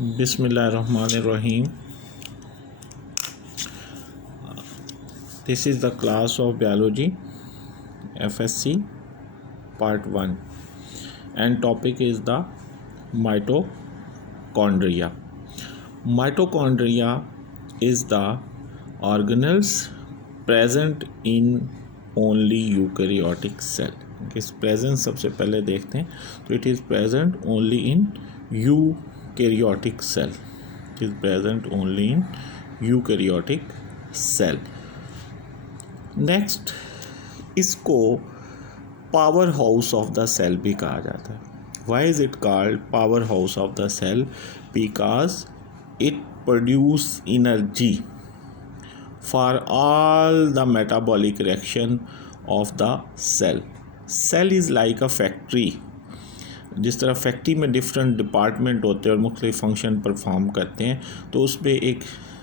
Bismillahirrahmanirrahim. This is the class of biology FSC part 1 and topic is the mitochondria. Mitochondria is the organelles present in only eukaryotic cell. इस presence सबसे पहले देखते हैं तो it is present only in eukaryotic cell. It is present only in eukaryotic cell. Next इसको power house of the cell भी कहा जाता है. Why is it called power house of the cell? Because it produce energy for all the metabolic reaction of the cell. Cell is like a factory. जिस तरह factory में different department होते हैं और मुख्तलिफ फंक्शन परफॉर्म करते हैं, तो उसमें एक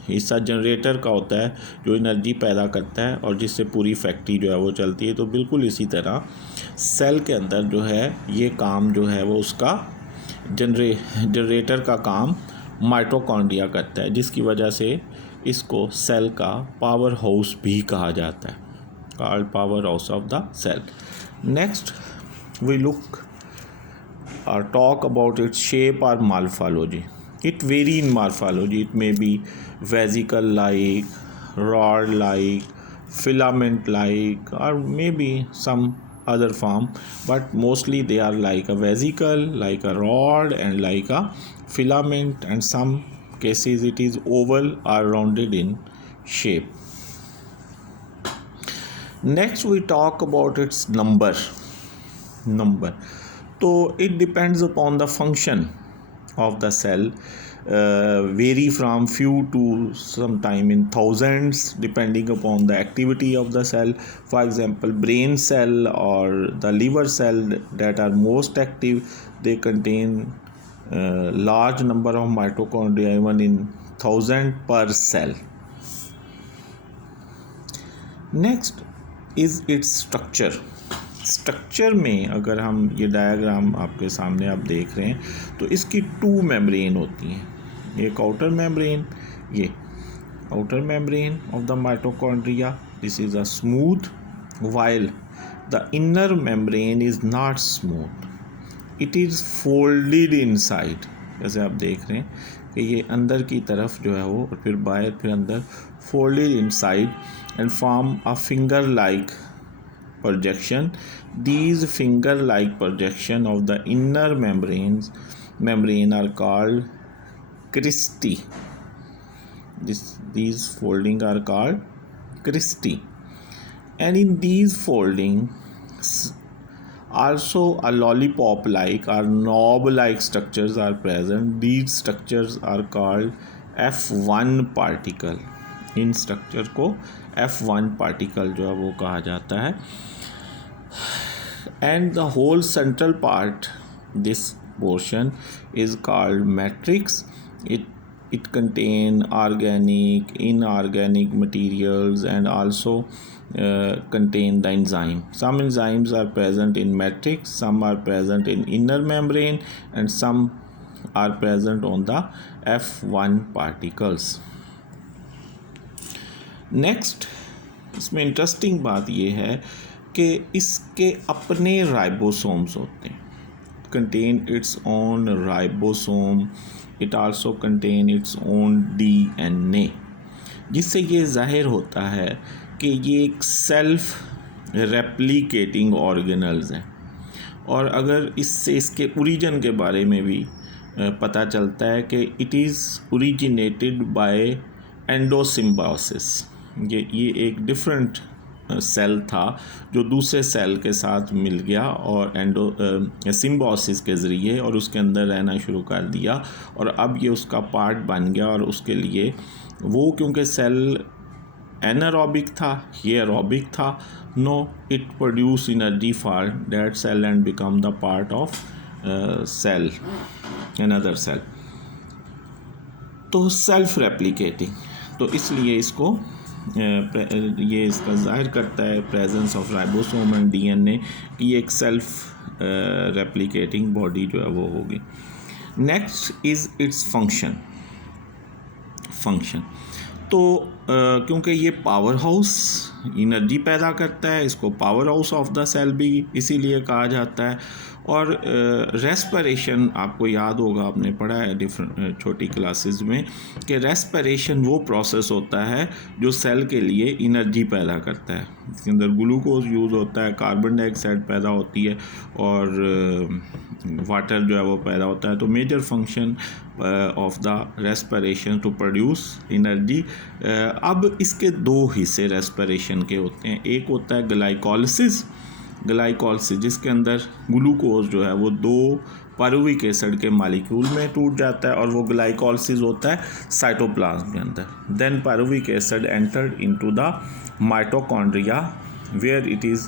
हिस्सा जनरेटर का होता है जो एनर्जी पैदा करता है और जिससे पूरी फैक्ट्री जो है वो चलती है. तो बिल्कुल इसी तरह सेल के अंदर जो है ये काम जो है वो उसका जनरेटर का काम माइटोकॉन्ड्रिया करता है, जिसकी वजह से इसको सेल का पावर हाउस भी कहा जाता है, called power house of the cell. Next we look or talk about its shape or morphology. It vary in morphology. It may be vesicle-like, rod-like, filament-like, or maybe some other form, but mostly they are like a vesicle, like a rod, and like a filament, and some cases it is oval or rounded in shape. Next we talk about its number. So it depends upon the function of the cell, vary from few to sometime in thousands depending upon the activity of the cell. For example, brain cell or the liver cell that are most active, they contain large number of mitochondria, even in 1000 per cell. Next is its structure. Structure में अगर हम ये diagram आपके सामने आप देख रहे हैं तो इसकी 2 मेम्ब्रेन होती हैं. एक आउटर मेम्ब्रेन, ये outer membrane of the mitochondria, this is a smooth, while the inner membrane is not smooth, it is folded inside. जैसे आप देख रहे हैं कि ये अंदर की तरफ जो है वो और फिर बाहर फिर अंदर, folded inside and form a finger like projection. These finger-like projection of the inner membrane are called cristae. These folding are called cristae. And in these foldings also a lollipop-like or knob-like structures are present. These structures are called F1 particle. इन structure को F1 particle जो है वो कहा जाता है. And the whole central part, this portion is called matrix. It contain organic, inorganic materials and also contain the enzyme. Some enzymes are present in matrix, some are present in inner membrane, and some are present on the F1 particles. Next इसमें interesting बात ये है कि इसके अपने ribosomes होते हैं. Contain its own ribosome. It also contain its own DNA, जिससे ये जाहिर होता है कि ये एक सेल्फ रेप्लिकेटिंग ऑर्गेनल्स हैं. और अगर इससे इसके ओरिजिन के बारे में भी पता चलता है कि इट इज़ ओरिजिनेटेड बाय एंडोसिम्बायोसिस. ये एक डिफरेंट सेल था जो दूसरे सेल के साथ मिल गया और सिम्बायोसिस के ज़रिए और उसके अंदर रहना शुरू कर दिया और अब ये उसका पार्ट बन गया. और उसके लिए वो क्योंकि सेल एनारोबिक था, ये एरोबिक था, no it produce energy for that cell and become the part of cell, another cell. तो सेल्फ रेप्लिकेटिंग, तो इसलिए इसको ये इसका जाहिर करता है presence of ribosome and DNA कि एक सेल्फ रेप्लिकेटिंग बॉडी जो है वो होगी. Next is its function. तो क्योंकि ये पावर हाउस एनर्जी पैदा करता है, इसको power house of the cell भी इसीलिए कहा जाता है। और रेस्पिरेशन, आपको याद होगा, आपने पढ़ा है डिफरेंट छोटी क्लासेस में, कि रेस्पिरेशन वो प्रोसेस होता है जो सेल के लिए एनर्जी पैदा करता है। इसके अंदर ग्लूकोज यूज़ होता है, कार्बन डाइऑक्साइड पैदा होती है और वाटर जो है वो पैदा होता है। तो major function of the respiration to produce energy. अब इसके दो हिस्से रेस्पिरेशन के होते हैं। एक होता है ग्लाइकोलिसिस जिसके अंदर ग्लूकोज जो है वो 2 पायरुविक एसिड के मालिक्यूल में टूट जाता है और वो ग्लाइकोलिसिस होता है साइटोप्लाज्म के अंदर। Then pyruvic acid entered into the mitochondria where it is,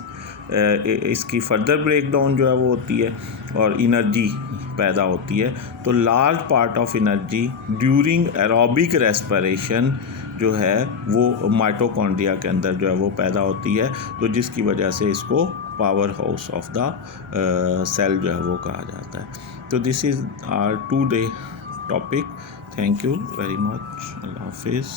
इसकी फर्दर ब्रेकडाउन जो है वो होती है और एनर्जी पैदा होती है। तो large part of energy during aerobic respiration जो है वो माइटोकॉन्ड्रिया के अंदर जो है वो पैदा होती है, तो जिसकी वजह से इसको power house of the cell जो है वो कहा जाता है। तो this is our today topic. Thank you very much. Allah हाफिज़।